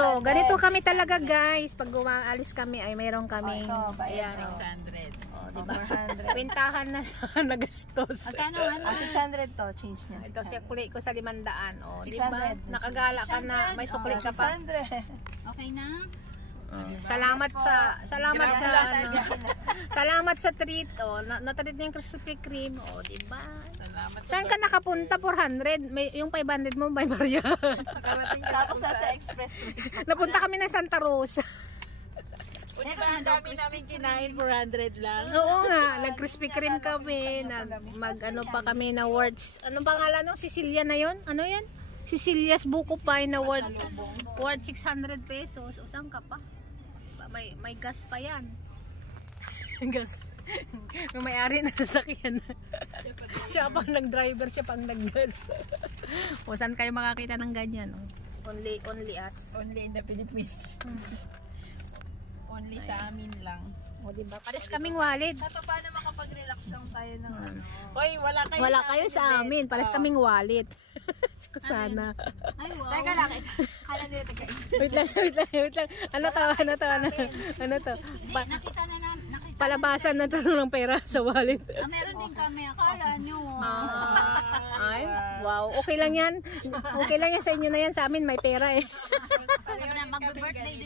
So, ganito kami talaga guys. Pag umaalis kami ay mayroon kami. Ayan, 600. Oh, diba? 400. Kwentahan na siya nagastos. Magkano ano? 600 to, change niya. Ito siya sukli ko sa 500. Oh, di 600. ba? Nakagala ka na, may sukli ka pa. 600. Okay na? Salamat sa salamat sa treat oh. Na-treat niya yung Krispy Kreme oh, di ba? Salamat. Saan ka nakapunta? 400. May yung 500 mo may barya. Tapos nasa express. Napunta kami ng Santa Rosa. O di ba ang dami namin kinain 400 lang? Oo nga, nag-Krispy Kreme kami, mag-ano pa kami na words. Anong pangalan no? Cecilia na 'yon? Ano 'yan? Cecilia's Buko Pie na worth 600 pesos. O saan ka pa? May gas pa 'yan. Gas. Yung may-ari na sasakyan. Siya pa nag-driver, siya pang nag-gas. O saan kayo makakita ng ganyan? Only us. Only in the Philippines. Only sa amin lang. O diba? Pares kaming wallet. Paano makapag-relax lang tayo ng ano? Hoy, Wala kayo sa amin. Pares kaming wallet. Sana. Ay, wow. Teka lang, kala nila taga. Wait lang. Ano to? Nakita na nakita. Palabasan na to ng pera sa wallet. Meron din kami. Akala nyo. Ay, wow. Okay lang yan. Okay lang yan sa inyo na yan. Sa amin may pera eh. Mag-birthday